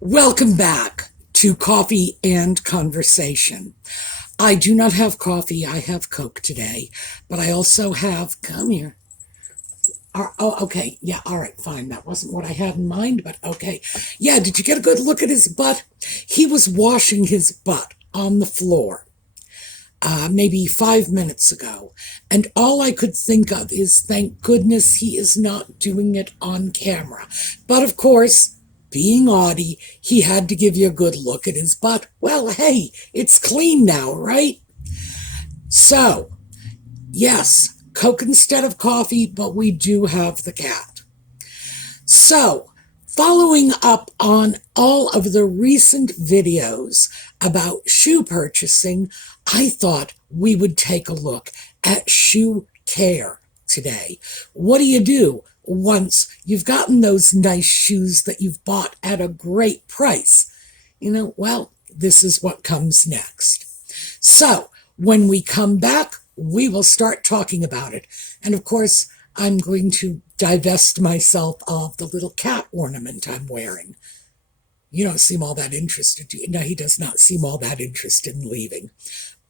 Welcome back to Coffee and Conversation. I do not have coffee, I have Coke today, but I also have, come here. Okay, yeah, all right, fine. That wasn't what I had in mind, but okay. Yeah, did you get a good look at his butt? He was washing his butt on the floor maybe 5 minutes ago, and all I could think of is thank goodness he is not doing it on camera. But of course, being Audie, he had to give you a good look at his butt. Well, hey, it's clean now, right? So, yes, Coke instead of coffee, but we do have the cat. So, following up on all of the recent videos about shoe purchasing, I thought we would take a look at shoe care today. What do you do once you've gotten those nice shoes that you've bought at a great price? Well, this is what comes next. So, when we come back, we will start talking about it. And of course, I'm going to divest myself of the little cat ornament I'm wearing. You don't seem all that interested, do you? No, he does not seem all that interested in leaving.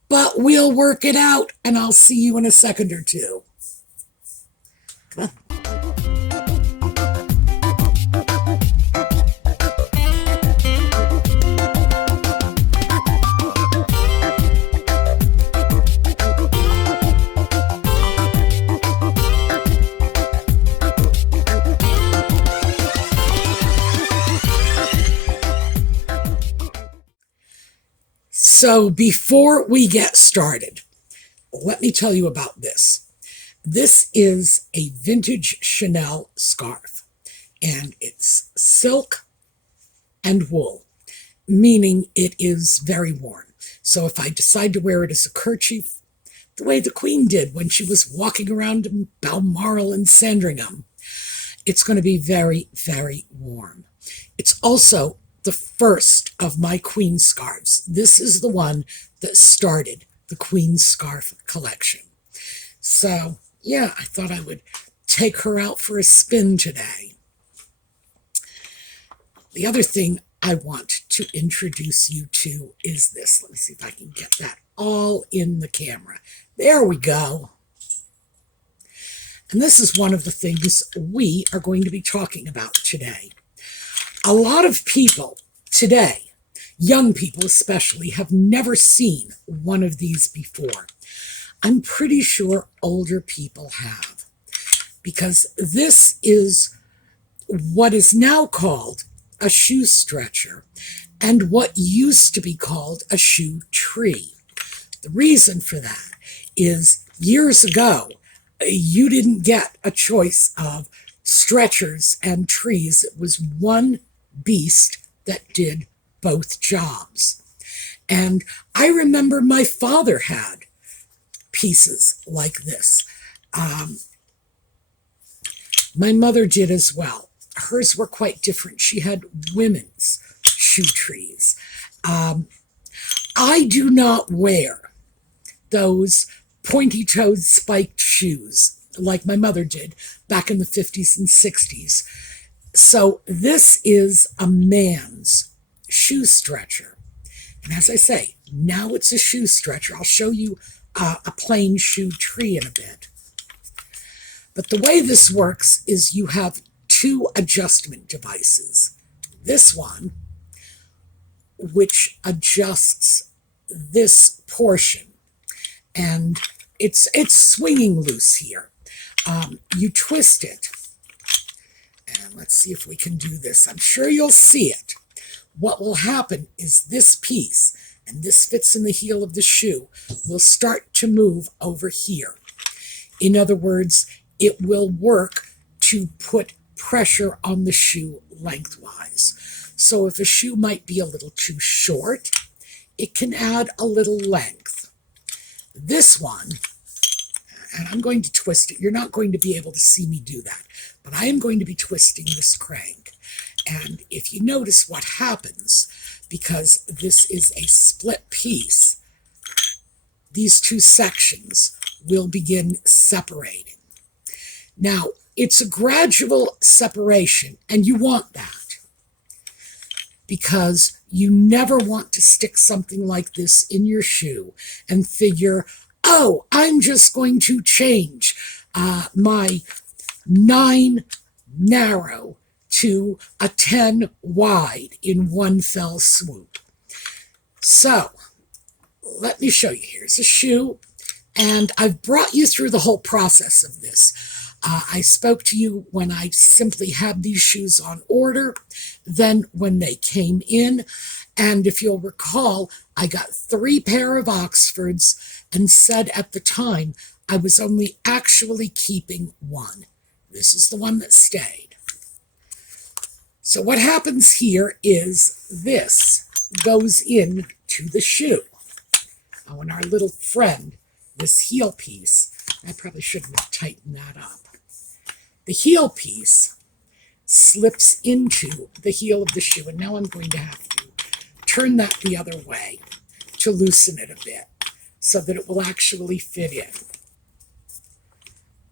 But we'll work it out, and I'll see you in a second or two. Come on. So before we get started, let me tell you about this. This is a vintage Chanel scarf, and it's silk and wool, meaning it is very warm. So if I decide to wear it as a kerchief, the way the Queen did when she was walking around in Balmoral and Sandringham, it's going to be very, very warm. It's also the first of my Queen scarves. This is the one that started the Queen scarf collection. So, yeah, I thought I would take her out for a spin today. The other thing I want to introduce you to is this. Let me see if I can get that all in the camera. There we go. And this is one of the things we are going to be talking about today. A lot of people today, young people especially, have never seen one of these before. I'm pretty sure older people have, because this is what is now called a shoe stretcher and what used to be called a shoe tree. The reason for that is years ago, you didn't get a choice of stretchers and trees. It was one beast that did both jobs. And I remember my father had pieces like this. My mother did as well. Hers were quite different. She had women's shoe trees. I do not wear those pointy-toed spiked shoes like my mother did back in the 50s and 60s. So this is a man's shoe stretcher. And as I say, now it's a shoe stretcher. I'll show you a plain shoe tree in a bit. But the way this works is you have two adjustment devices. This one, which adjusts this portion, and it's swinging loose here. You twist it. And let's see if we can do this. I'm sure you'll see it. What will happen is this piece, and this fits in the heel of the shoe, will start to move over here. In other words, it will work to put pressure on the shoe lengthwise. So if a shoe might be a little too short, it can add a little length. This one, and I'm going to twist it. You're not going to be able to see me do that, but I am going to be twisting this crank. And if you notice what happens, because this is a split piece, these two sections will begin separating. Now, it's a gradual separation, and you want that. because you never want to stick something like this in your shoe and figure, oh, I'm just going to change my 9 narrow to a 10 wide in one fell swoop. So let me show you. Here's a shoe, and I've brought you through the whole process of this. I spoke to you when I simply had these shoes on order, then when they came in, and if you'll recall, I got 3 pair of Oxfords and said at the time I was only actually keeping 1. This is the one that stayed. So what happens here is this goes in to the shoe. Oh, and our little friend, this heel piece, I probably shouldn't have tightened that up. The heel piece slips into the heel of the shoe, and now I'm going to have to turn that the other way to loosen it a bit so that it will actually fit in.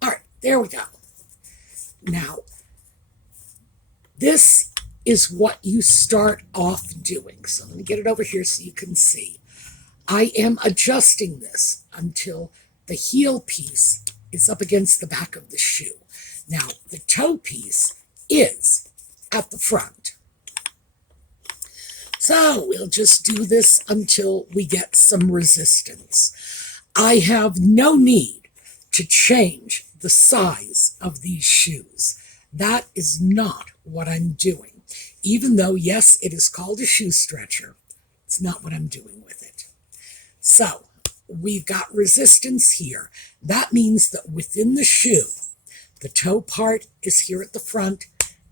All right, there we go. Now, this is what you start off doing. So let me get it over here so you can see. I am adjusting this until the heel piece is up against the back of the shoe. Now, the toe piece is at the front. So we'll just do this until we get some resistance. I have no need to change the size of these shoes. That is not what I'm doing. Even though, yes, it is called a shoe stretcher, it's not what I'm doing with it. So we've got resistance here. That means that within the shoe, the toe part is here at the front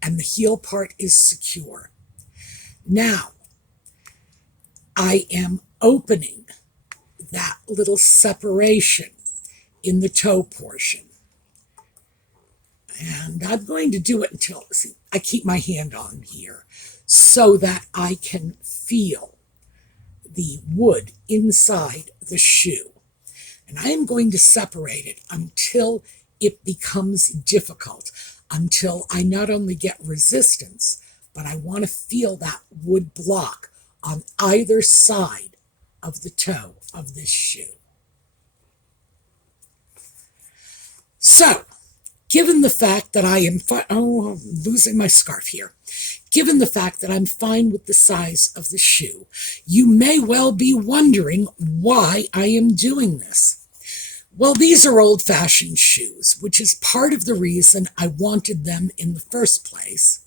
and the heel part is secure. Now, I am opening that little separation in the toe portion. And I'm going to do it until, see, I keep my hand on here so that I can feel the wood inside the shoe. And I am going to separate it until it becomes difficult, until I not only get resistance, but I want to feel that wood block on either side of the toe of this shoe. So, given the fact that I am, I'm losing my scarf here. Given the fact that I'm fine with the size of the shoe, you may well be wondering why I am doing this. Well, these are old-fashioned shoes, which is part of the reason I wanted them in the first place.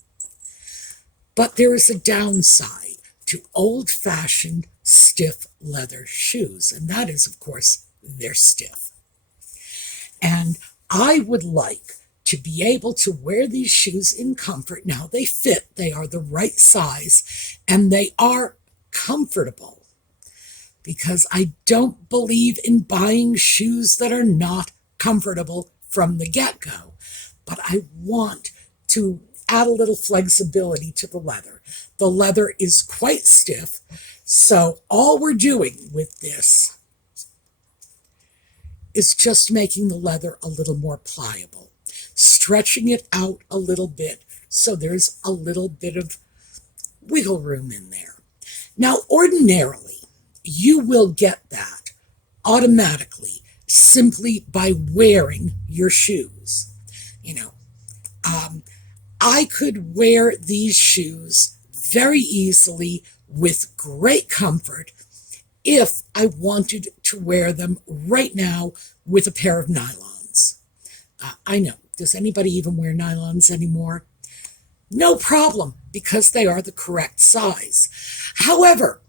But there is a downside to old-fashioned stiff leather shoes, and that is, of course, they're stiff. And I would like to be able to wear these shoes in comfort. Now, they fit, they are the right size, and they are comfortable. Because I don't believe in buying shoes that are not comfortable from the get-go. But I want to add a little flexibility to the leather. The leather is quite stiff, so all we're doing with this is just making the leather a little more pliable, stretching it out a little bit so there's a little bit of wiggle room in there. Now, ordinarily, you will get that automatically simply by wearing your shoes. You know, I could wear these shoes very easily with great comfort if I wanted to wear them right now with a pair of nylons. I know, does anybody even wear nylons anymore? No problem, because they are the correct size. However,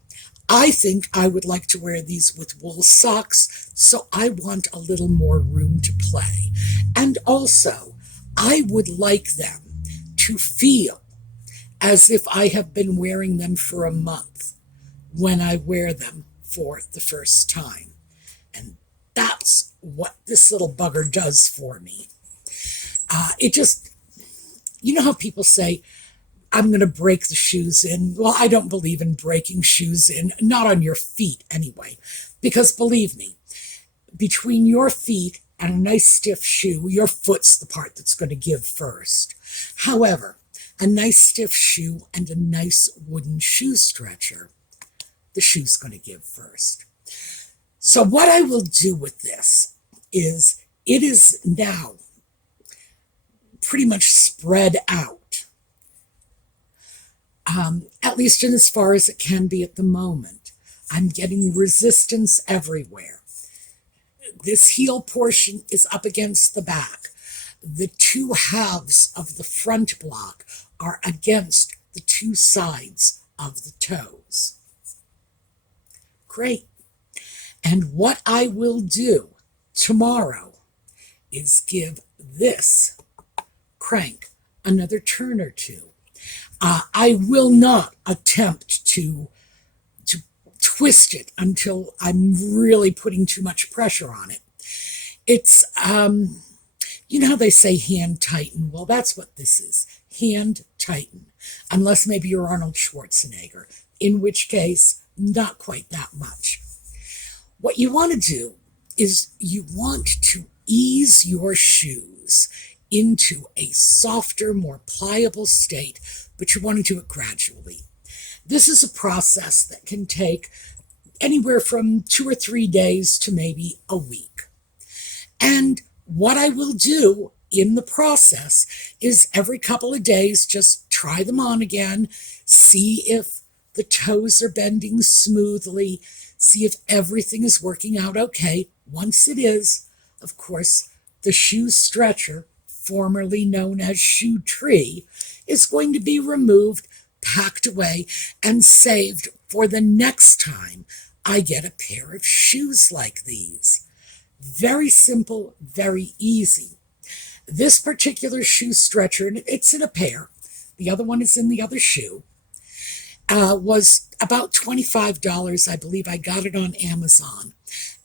I think I would like to wear these with wool socks, so I want a little more room to play. And also, I would like them to feel as if I have been wearing them for a month when I wear them for the first time. And that's what this little bugger does for me. It just, you know how people say, I'm going to break the shoes in. Well, I don't believe in breaking shoes in, not on your feet anyway, because believe me, between your feet and a nice stiff shoe, your foot's the part that's going to give first. However, a nice stiff shoe and a nice wooden shoe stretcher, the shoe's going to give first. So what I will do with this is it is now pretty much spread out, at least in as far as it can be at the moment. I'm getting resistance everywhere. This heel portion is up against the back. The two halves of the front block are against the two sides of the toes. Great. And what I will do tomorrow is give this crank another turn or two. I will not attempt to twist it until I'm really putting too much pressure on it. It's, you know how they say hand tighten? Well, that's what this is. Hand tighten. Unless maybe you're Arnold Schwarzenegger, in which case, not quite that much. What you want to do is you want to ease your shoes into a softer, more pliable state, but you want to do it gradually. This is a process that can take anywhere from 2 or 3 days to maybe a week. And what I will do in the process is every couple of days, just try them on again, see if the toes are bending smoothly, see if everything is working out okay. Once it is, of course, the shoe stretcher, formerly known as shoe tree, is going to be removed, packed away, and saved for the next time I get a pair of shoes like these. Very simple, very easy. This particular shoe stretcher, and it's in a pair, the other one is in the other shoe, was about $25. I believe I got it on Amazon.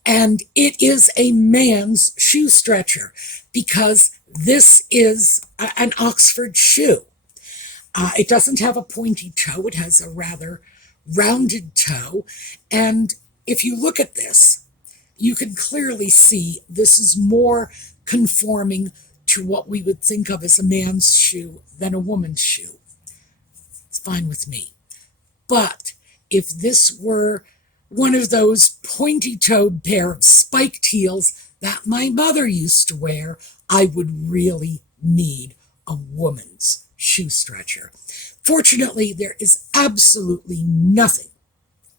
And it is a man's shoe stretcher because this is an Oxford shoe. It doesn't have a pointy toe. It has a rather rounded toe. And if you look at this, you can clearly see this is more conforming to what we would think of as a man's shoe than a woman's shoe. It's fine with me. But if this were one of those pointy-toed pair of spiked heels that my mother used to wear, I would really need a woman's shoe stretcher. Fortunately, there is absolutely nothing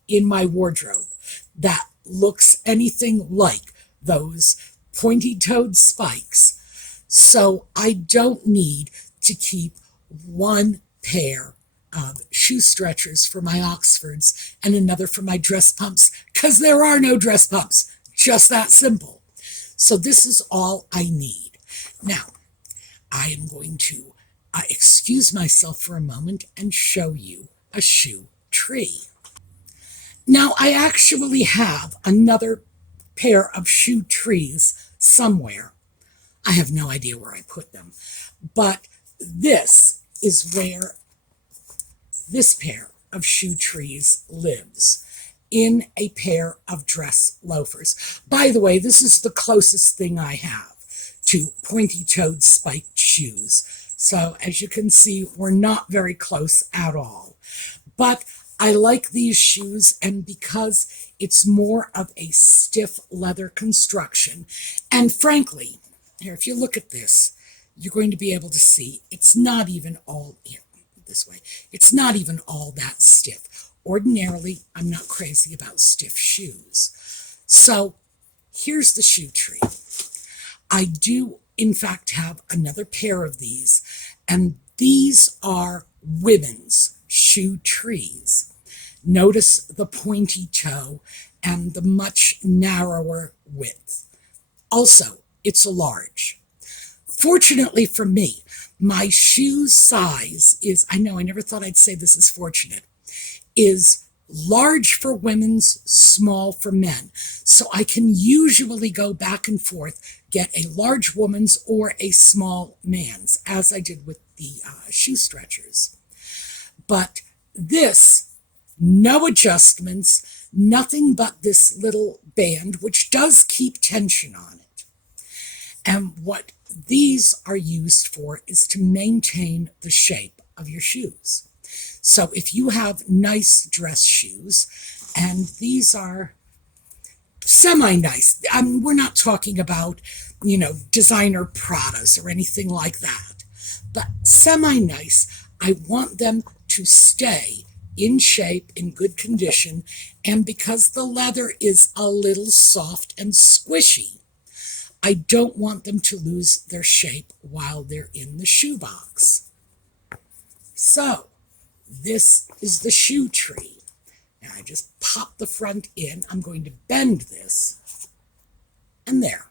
in my wardrobe that looks anything like those pointy-toed spikes, so I don't need to keep one pair of shoe stretchers for my Oxfords and another for my dress pumps, because there are no dress pumps, just that simple. So this is all I need. Now, I am going to excuse myself for a moment and show you a shoe tree. Now, I actually have another pair of shoe trees somewhere. I have no idea where I put them, but this is where this pair of shoe trees lives, in a pair of dress loafers. By the way, this is the closest thing I have to pointy-toed spiked shoes. So as you can see, we're not very close at all. But I like these shoes, and because it's more of a stiff leather construction, and frankly, here, if you look at this, you're going to be able to see it's not even all here. This way. It's not even all that stiff. Ordinarily, I'm not crazy about stiff shoes. So here's the shoe tree. I do, in fact, have another pair of these, and these are women's shoe trees. Notice the pointy toe and the much narrower width. Also, it's a large. Fortunately for me, my shoe size is, I know I never thought I'd say this is fortunate, is large for women's, small for men. So I can usually go back and forth, get a large woman's or a small man's, as I did with the shoe stretchers. But this, no adjustments, nothing but this little band, which does keep tension on it. And what these are used for is to maintain the shape of your shoes. So if you have nice dress shoes, and these are semi-nice, we're not talking about, designer Pradas or anything like that, but semi-nice, I want them to stay in shape, in good condition, and because the leather is a little soft and squishy, I don't want them to lose their shape while they're in the shoebox. So, this is the shoe tree. And I just pop the front in. I'm going to bend this. And there.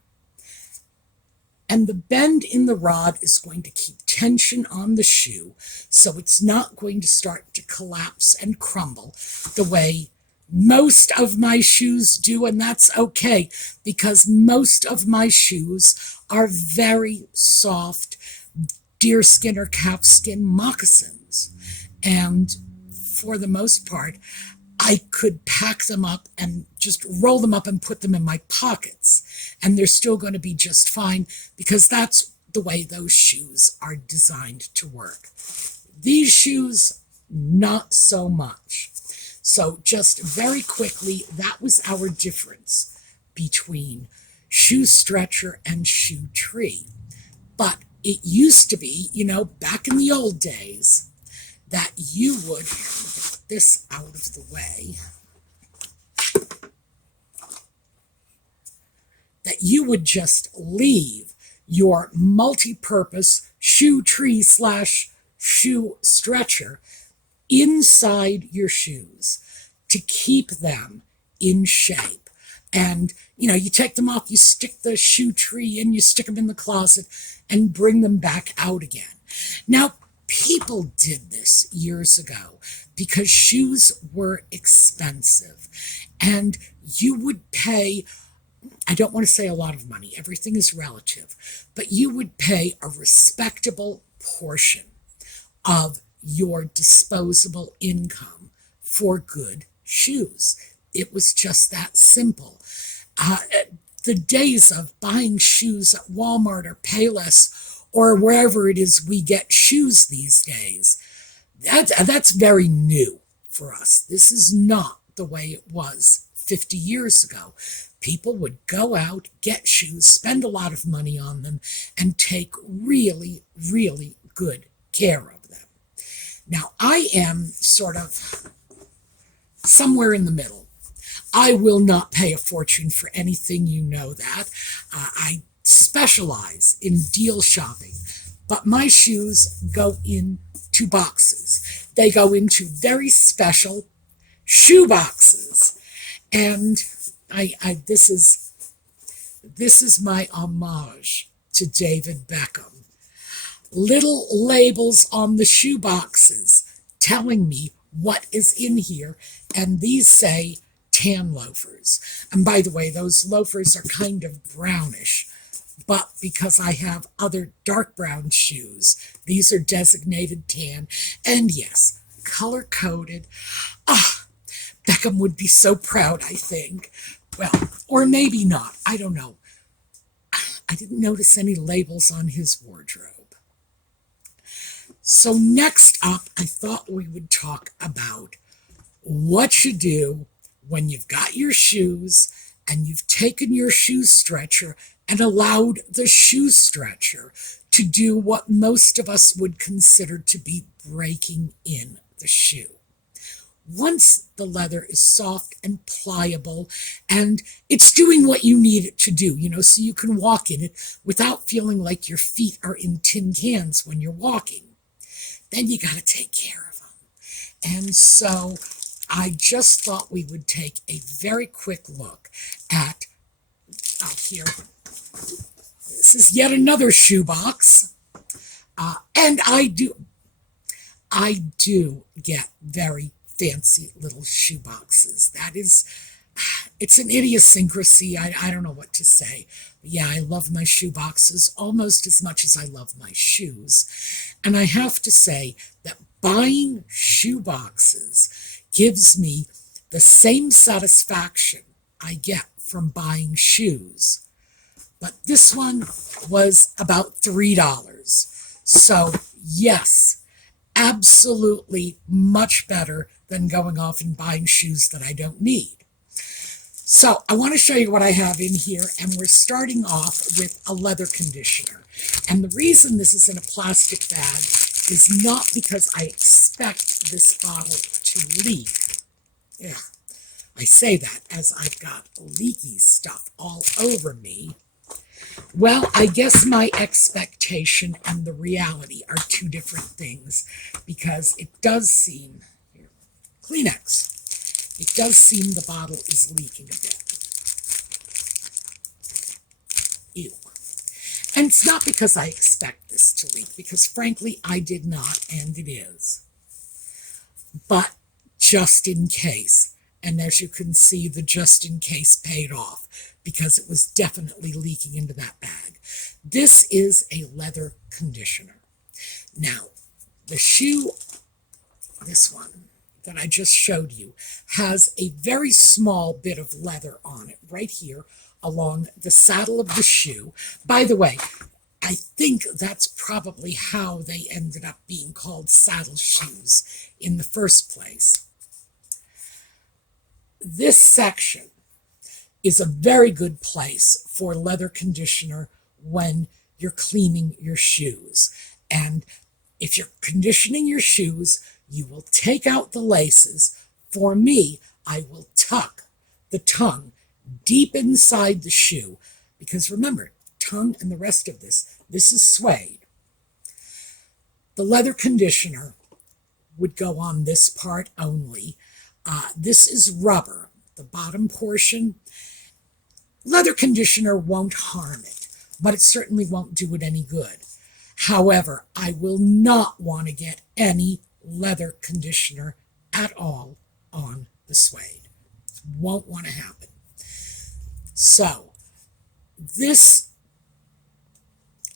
And the bend in the rod is going to keep tension on the shoe, so it's not going to start to collapse and crumble the way most of my shoes do, and that's okay, because most of my shoes are very soft deerskin or calfskin moccasins. And for the most part, I could pack them up and just roll them up and put them in my pockets, and they're still going to be just fine, because that's the way those shoes are designed to work. These shoes, not so much. So just very quickly, that was our difference between shoe stretcher and shoe tree. But it used to be, back in the old days, that you would, get this out of the way, that you would just leave your multi-purpose shoe tree / shoe stretcher inside your shoes to keep them in shape. And, you take them off, you stick the shoe tree in, you stick them in the closet, and bring them back out again. Now, people did this years ago because shoes were expensive. And you would pay, I don't want to say a lot of money, everything is relative, but you would pay a respectable portion of your disposable income for good shoes. It was just that simple. The days of buying shoes at Walmart or Payless or wherever it is we get shoes these days, that's very new for us. This is not the way it was 50 years ago. People would go out, get shoes, spend a lot of money on them, and take really, really good care of them. Now, I am sort of somewhere in the middle. I will not pay a fortune for anything, you know that. I specialize in deal shopping, but my shoes go into boxes. They go into very special shoe boxes. And this is my homage to David Beckham. Little labels on the shoe boxes telling me what is in here, and these say tan loafers. And by the way, those loafers are kind of brownish, but because I have other dark brown shoes, these are designated tan, and yes, color-coded. Beckham would be so proud, I think. Well, or maybe not. I don't know. I didn't notice any labels on his wardrobe. So next up, I thought we would talk about what you do when you've got your shoes and you've taken your shoe stretcher and allowed the shoe stretcher to do what most of us would consider to be breaking in the shoe. Once the leather is soft and pliable and it's doing what you need it to do, so you can walk in it without feeling like your feet are in tin cans when you're walking, then you got to take care of them. And so I just thought we would take a very quick look at, here, this is yet another shoe box, and I do get very fancy little shoe boxes. It's an idiosyncrasy. I don't know what to say. But yeah, I love my shoe boxes almost as much as I love my shoes. And I have to say that buying shoe boxes gives me the same satisfaction I get from buying shoes. But this one was about $3. So yes, Absolutely much better than going off and buying shoes that I don't need. So I want to show you what I have in here, and we're starting off with a leather conditioner. And the reason this is in a plastic bag is not because I expect this bottle to leak. Yeah, I say that as I've got leaky stuff all over me. Well, I guess my expectation and the reality are two different things, because it does seem, here, Kleenex, it does seem the bottle is leaking a bit. Ew. And it's not because I expect this to leak, because frankly I did not, and it is. But just in case, and as you can see, the just in case paid off, because it was definitely leaking into that bag. This is a leather conditioner. Now, the shoe, this one that I just showed you, has a very small bit of leather on it, right here along the saddle of the shoe. By the way, I think that's probably how they ended up being called saddle shoes in the first place. This section is a very good place for leather conditioner when you're cleaning your shoes. And if you're conditioning your shoes, you will take out the laces. For me, I will tuck the tongue deep inside the shoe, because remember, tongue and the rest of this is suede. The leather conditioner would go on this part only. This is rubber, the bottom portion. Leather conditioner won't harm it, but it certainly won't do it any good. However, I will not want to get any leather conditioner at all on the suede. Won't want to happen. So, this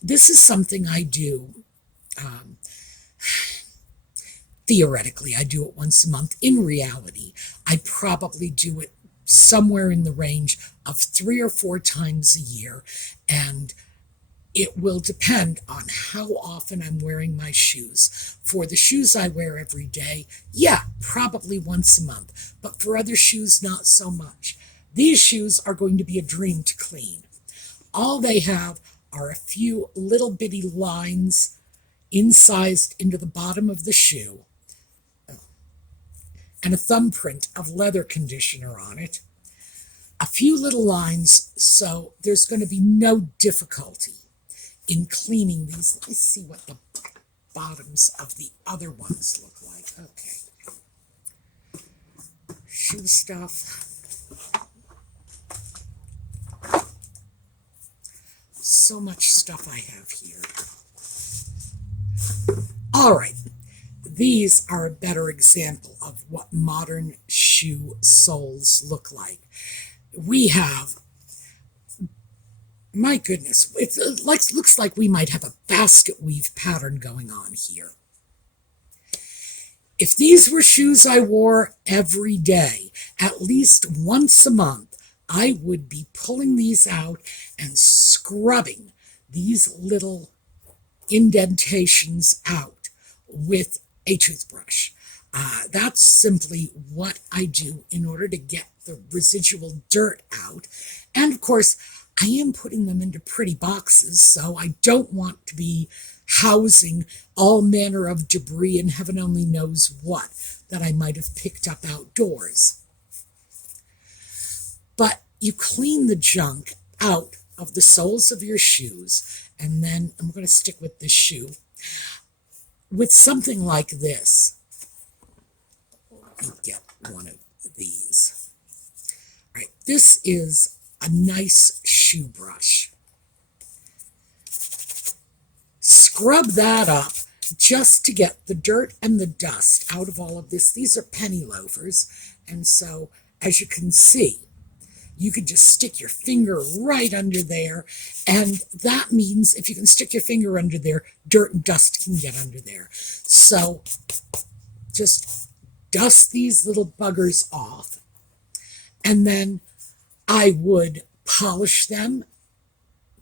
is something I do. Theoretically, I do it once a month. In reality, I probably do it somewhere in the range of 3 or 4 times a year, and it will depend on how often I'm wearing my shoes. For the shoes I wear every day, yeah, probably once a month, but for other shoes, not so much. These shoes are going to be a dream to clean. All they have are a few little bitty lines incised into the bottom of the shoe, and a thumbprint of leather conditioner on it. A few little lines, so there's going to be no difficulty in cleaning these. Let me see what the bottoms of the other ones look like. Okay. Shoe stuff. So much stuff I have here. All right. These are a better example of what modern shoe soles look like. We have, my goodness, it looks like we might have a basket weave pattern going on here. If these were shoes I wore every day, at least once a month, I would be pulling these out and scrubbing these little indentations out with a toothbrush. That's simply what I do in order to get the residual dirt out. And of course, I am putting them into pretty boxes, so I don't want to be housing all manner of debris and heaven only knows what that I might have picked up outdoors. But you clean the junk out of the soles of your shoes, and then I'm going to stick with this shoe with something like this. Let me get one of these. All right, this is a nice shoe brush. Scrub that up just to get the dirt and the dust out of all of this. These are penny loafers, and so as you can see, you could just stick your finger right under there, and that means if you can stick your finger under there, dirt and dust can get under there. So just dust these little buggers off, and then I would polish them.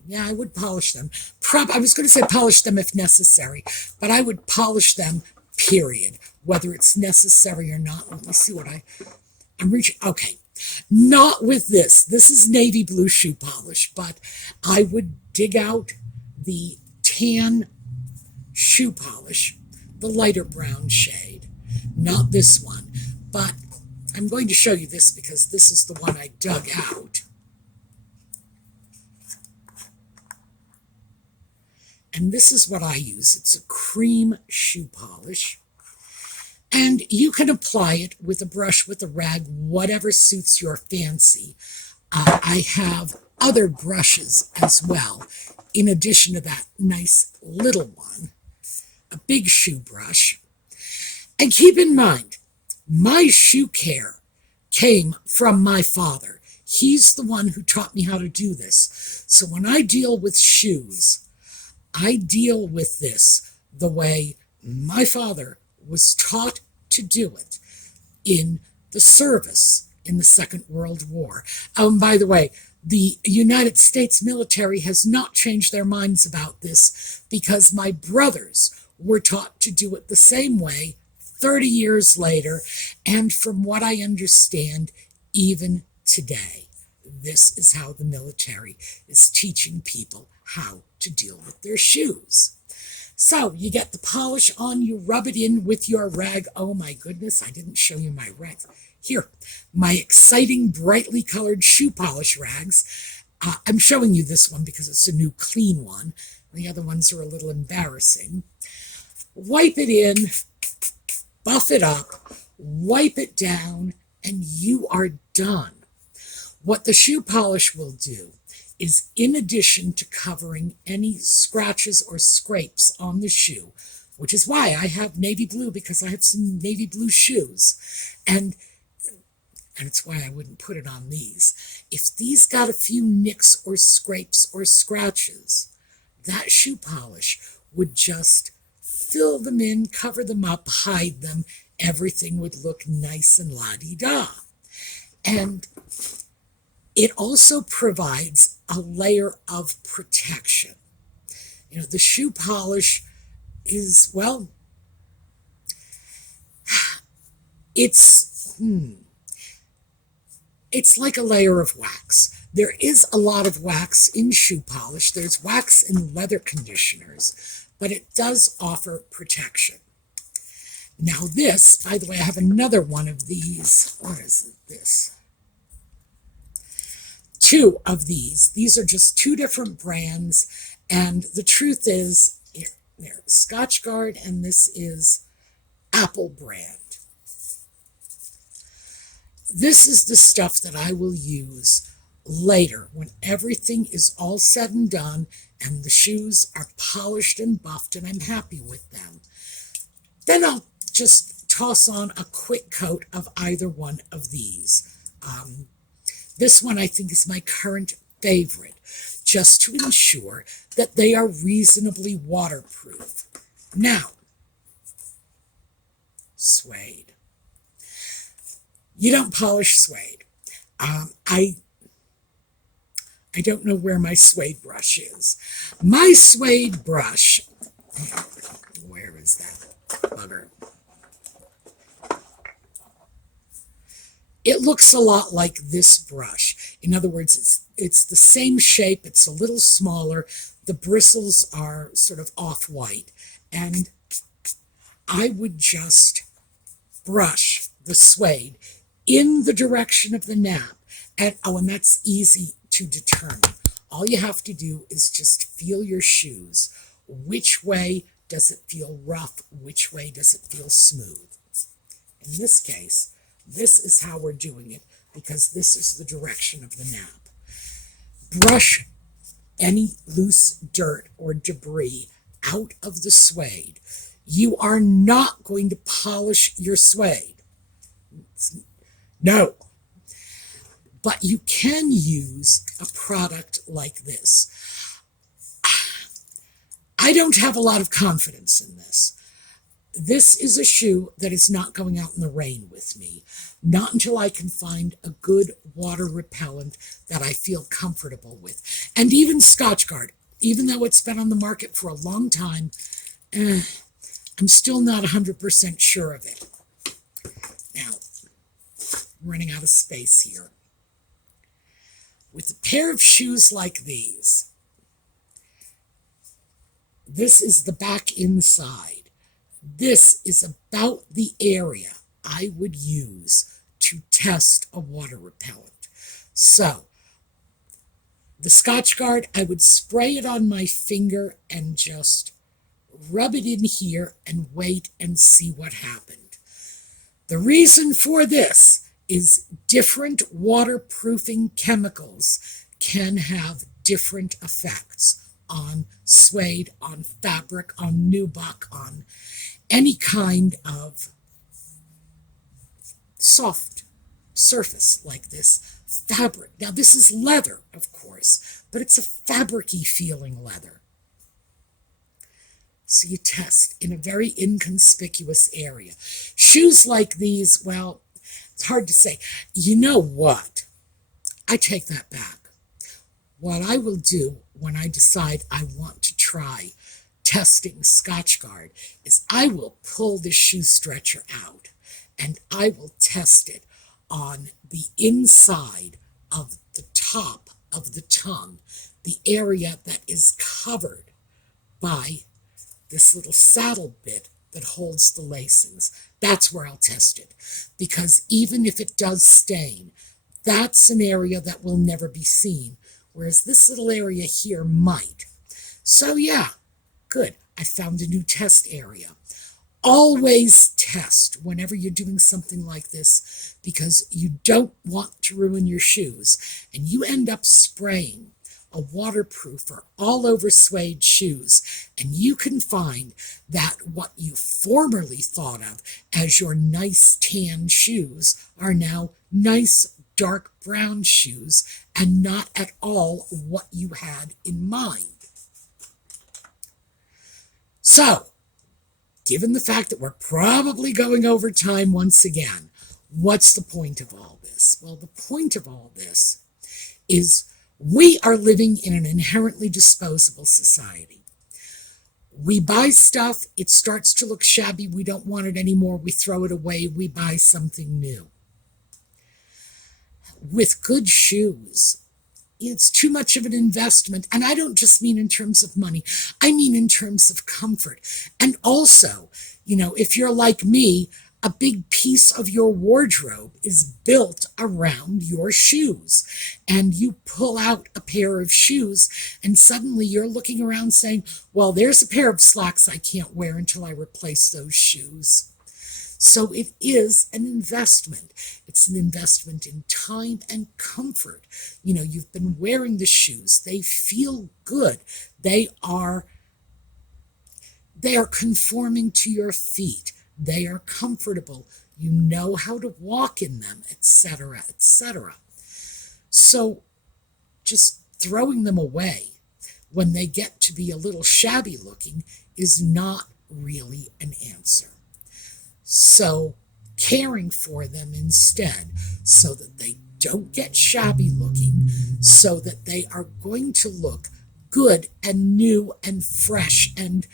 Yeah, I would polish them. I was going to say polish them if necessary, but I would polish them period, whether it's necessary or not. Let me see what I'm reaching. Okay, not with this. This is navy blue shoe polish, but I would dig out the tan shoe polish, the lighter brown shade, not this one, but I'm going to show you this because this is the one I dug out. And this is what I use. It's a cream shoe polish. And you can apply it with a brush, with a rag, whatever suits your fancy. I have other brushes as well, in addition to that nice little one, a big shoe brush. And keep in mind, my shoe care came from my father. He's the one who taught me how to do this. So when I deal with shoes, I deal with this the way my father was taught to do it in the service in the Second World War. By the way, the United States military has not changed their minds about this because my brothers were taught to do it the same way 30 years later, and from what I understand, even today, this is how the military is teaching people how to deal with their shoes. So you get the polish on, you rub it in with your rag. Oh my goodness, I didn't show you my rags. Here, my exciting, brightly colored shoe polish rags. I'm showing you this one because it's a new clean one. The other ones are a little embarrassing. Wipe it in, buff it up, wipe it down, and you are done. What the shoe polish will do is, in addition to covering any scratches or scrapes on the shoe, which is why I have navy blue, because I have some navy blue shoes, and it's why I wouldn't put it on these. If these got a few nicks or scrapes or scratches, that shoe polish would just fill them in, cover them up, hide them. Everything would look nice and la-di-da. And it also provides a layer of protection. You know, the shoe polish is, well, it's like a layer of wax. There is a lot of wax in shoe polish. There's wax in leather conditioners, but it does offer protection. Now this, by the way, I have another one of these. What is this? Two of these. These are just two different brands, and the truth is, here, Scotchgard, and this is Apple brand. This is the stuff that I will use later when everything is all said and done and the shoes are polished and buffed and I'm happy with them. Then I'll just toss on a quick coat of either one of these. This one I think is my current favorite, just to ensure that they are reasonably waterproof. Now, suede. You don't polish suede. I don't know where my suede brush is. My suede brush, where is that bugger? It looks a lot like this brush. In other words, it's the same shape. It's a little smaller. The bristles are sort of off-white. And I would just brush the suede in the direction of the nap. And that's easy to determine. All you have to do is just feel your shoes. Which way does it feel rough? Which way does it feel smooth? In this case, this is how we're doing it because this is the direction of the nap. Brush any loose dirt or debris out of the suede. You are not going to polish your suede. No. But you can use a product like this. I don't have a lot of confidence in this. This is a shoe that is not going out in the rain with me. Not until I can find a good water repellent that I feel comfortable with. And even Scotchgard, even though it's been on the market for a long time, I'm still not 100% sure of it. Now, I'm running out of space here. With a pair of shoes like these, this is the back inside. This is about the area I would use to test a water repellent. So, the Scotchgard, I would spray it on my finger and just rub it in here and wait and see what happened. The reason for this is different waterproofing chemicals can have different effects on suede, on fabric, on nubuck, on any kind of soft surface like this fabric. Now this is leather, of course, but it's a fabric-y feeling leather. So you test in a very inconspicuous area. Shoes like these, well, it's hard to say. You know what? I take that back. What I will do when I decide I want to try testing Scotchgard is I will pull the shoe stretcher out and I will test it on the inside of the top of the tongue, the area that is covered by this little saddle bit that holds the lacings. That's where I'll test it. Because even if it does stain, that's an area that will never be seen, whereas this little area here might. So yeah, good. I found a new test area. Always test whenever you're doing something like this, because you don't want to ruin your shoes and you end up spraying a waterproofer all over suede shoes, and you can find that what you formerly thought of as your nice tan shoes are now nice dark brown shoes and not at all what you had in mind. So, given the fact that we're probably going over time once again, what's the point of all this? Well, the point of all this is we are living in an inherently disposable society. We buy stuff, it starts to look shabby, we don't want it anymore, we throw it away, we buy something new. With good shoes, it's too much of an investment, and I don't just mean in terms of money, I mean in terms of comfort. And also, if you're like me, a big piece of your wardrobe is built around your shoes. And you pull out a pair of shoes, and suddenly you're looking around saying, well, there's a pair of slacks I can't wear until I replace those shoes. So it is an investment. It's an investment in time and comfort. You've been wearing the shoes. They feel good. They are conforming to your feet. They are comfortable. You know how to walk in them, etc., etc. So just throwing them away when they get to be a little shabby looking is not really an answer. So caring for them instead, so that they don't get shabby looking, so that they are going to look good and new and fresh, and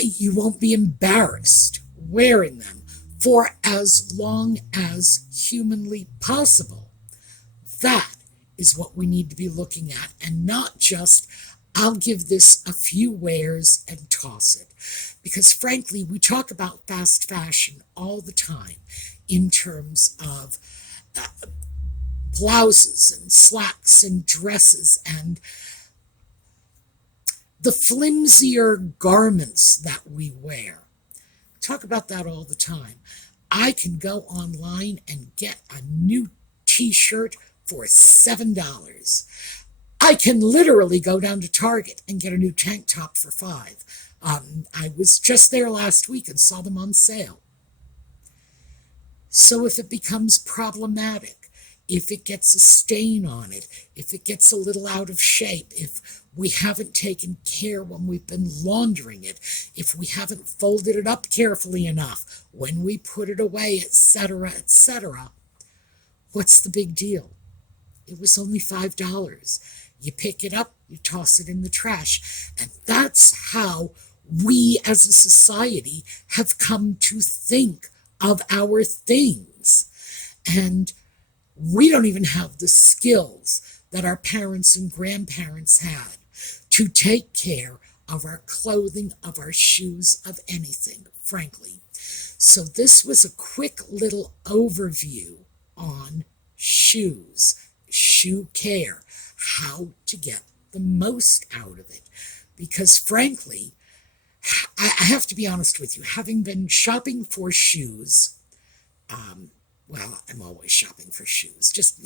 you won't be embarrassed wearing them for as long as humanly possible. That is what we need to be looking at, and not just, I'll give this a few wears and toss it. Because frankly, we talk about fast fashion all the time in terms of blouses and slacks and dresses and the flimsier garments that we wear. Talk about that all the time. I can go online and get a new t-shirt for $7. I can literally go down to Target and get a new tank top for $5. I was just there last week and saw them on sale. So if it becomes problematic, if it gets a stain on it, if it gets a little out of shape, if we haven't taken care when we've been laundering it, if we haven't folded it up carefully enough, when we put it away, etc., etc., what's the big deal? It was only $5. You pick it up, you toss it in the trash. And that's how we as a society have come to think of our things. And we don't even have the skills that our parents and grandparents had to take care of our clothing, of our shoes, of anything, frankly. So this was a quick little overview on shoes, shoe care, how to get the most out of it. Because frankly, I have to be honest with you, having been shopping for shoes, well, I'm always shopping for shoes, just,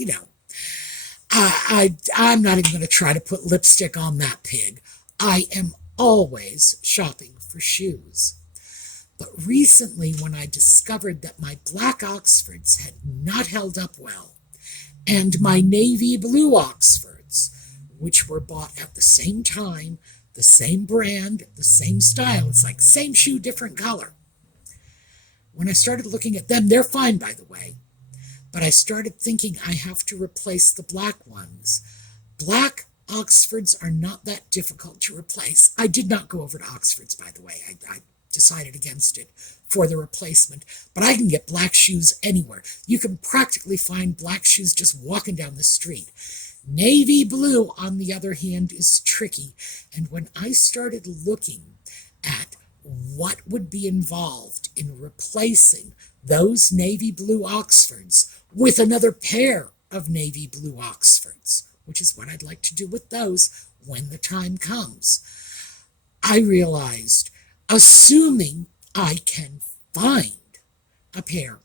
I'm not even going to try to put lipstick on that pig. I am always shopping for shoes. But recently, when I discovered that my black Oxfords had not held up well, and my navy blue Oxfords, which were bought at the same time, the same brand, the same style, it's like same shoe, different color. When I started looking at them, they're fine, by the way, but I started thinking I have to replace the black ones. Black Oxfords are not that difficult to replace. I did not go over to Oxfords, by the way. I decided against it for the replacement, but I can get black shoes anywhere. You can practically find black shoes just walking down the street. Navy blue, on the other hand, is tricky. And when I started looking at what would be involved in replacing those navy blue Oxfords with another pair of navy blue Oxfords, which is what I'd like to do with those when the time comes, I realized, assuming I can find a pair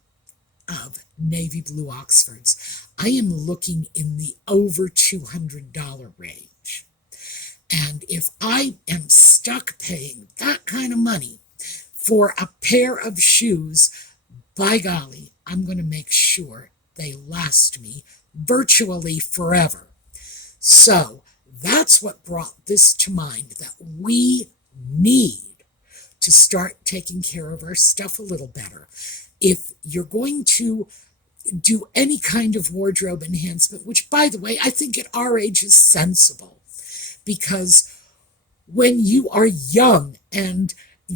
of navy blue Oxfords, I am looking in the over $200 range. And if I am stuck paying that kind of money for a pair of shoes, by golly, I'm going to make sure they last me virtually forever. So that's what brought this to mind, that we need to start taking care of our stuff a little better. If you're going to do any kind of wardrobe enhancement, which, by the way, I think at our age is sensible, because when you are young and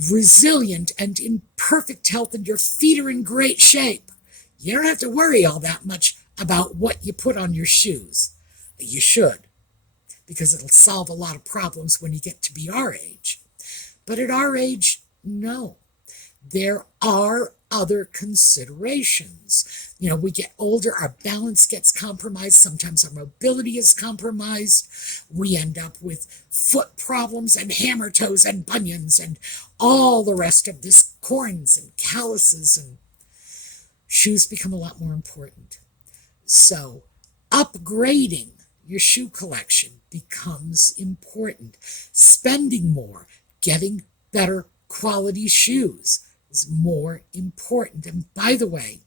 resilient and in perfect health and your feet are in great shape, you don't have to worry all that much about what you put on your shoes. You should, because it'll solve a lot of problems when you get to be our age. But at our age, no. There are other considerations. We get older, our balance gets compromised, sometimes our mobility is compromised. We end up with foot problems and hammer toes and bunions and all the rest of this, corns and calluses, and shoes become a lot more important. So upgrading your shoe collection becomes important. Spending more, getting better quality shoes is more important. And by the way,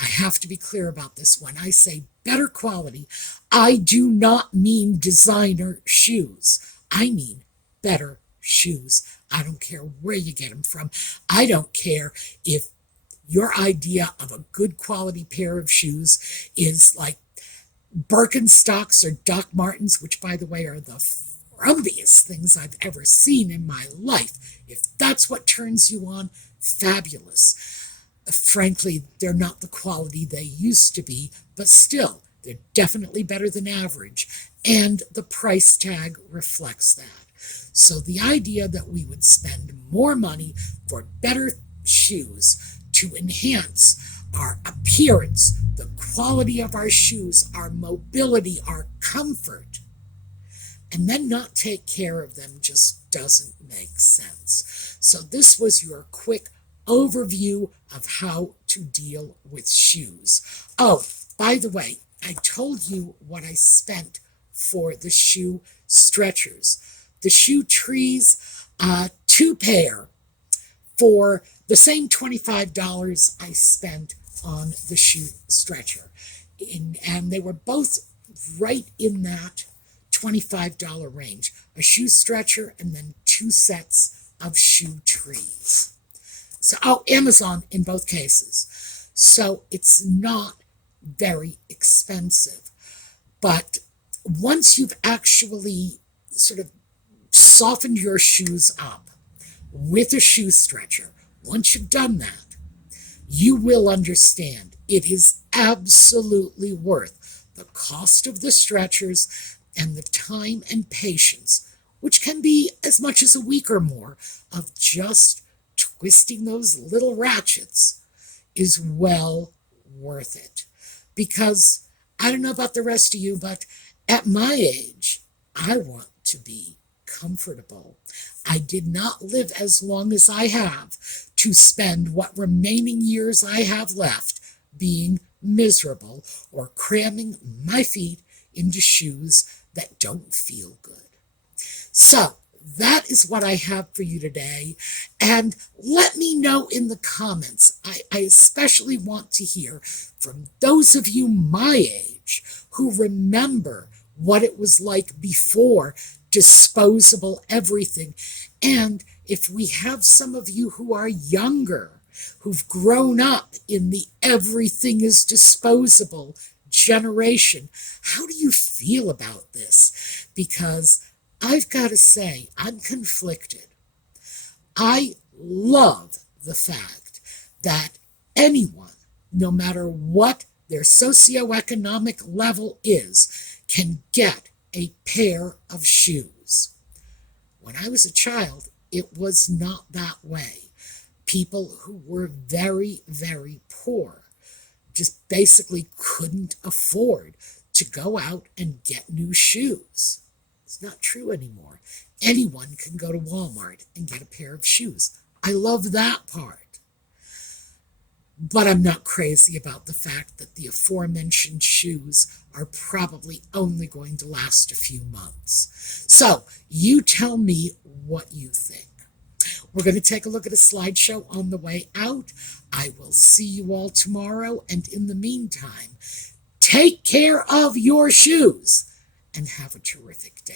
I have to be clear about this. When I say better quality, I do not mean designer shoes. I mean better shoes. I don't care where you get them from. I don't care if your idea of a good quality pair of shoes is like Birkenstocks or Doc Martens, which, by the way, are the frumpiest things I've ever seen in my life. If that's what turns you on, fabulous. Frankly, they're not the quality they used to be, but still, they're definitely better than average, and the price tag reflects that. So the idea that we would spend more money for better shoes to enhance our appearance, the quality of our shoes, our mobility, our comfort, and then not take care of them just doesn't make sense. So this was your quick overview of how to deal with shoes. Oh, by the way, I told you what I spent for the shoe stretchers. The shoe trees, 2 pair for the same $25 I spent on the shoe stretcher. And they were both right in that $25 range. A shoe stretcher and then 2 sets of shoe trees. So, Amazon in both cases. So it's not very expensive. But once you've actually sort of softened your shoes up, with a shoe stretcher. Once you've done that, you will understand it is absolutely worth the cost of the stretchers and the time and patience, which can be as much as a week or more, of just twisting those little ratchets, is well worth it. Because I don't know about the rest of you, but at my age, I want to be comfortable. I did not live as long as I have to spend what remaining years I have left being miserable or cramming my feet into shoes that don't feel good. So that is what I have for you today. And let me know in the comments. I especially want to hear from those of you my age who remember what it was like before disposable everything. And if we have some of you who are younger, who've grown up in the everything is disposable generation, how do you feel about this? Because I've got to say, I'm conflicted. I love the fact that anyone, no matter what their socioeconomic level is, can get a pair of shoes. When I was a child, it was not that way. People who were very, very poor just basically couldn't afford to go out and get new shoes. It's not true anymore. Anyone can go to Walmart and get a pair of shoes. I love that part. But I'm not crazy about the fact that the aforementioned shoes are probably only going to last a few months. So you tell me what you think. We're going to take a look at a slideshow on the way out. I will see you all tomorrow. And in the meantime, take care of your shoes and have a terrific day.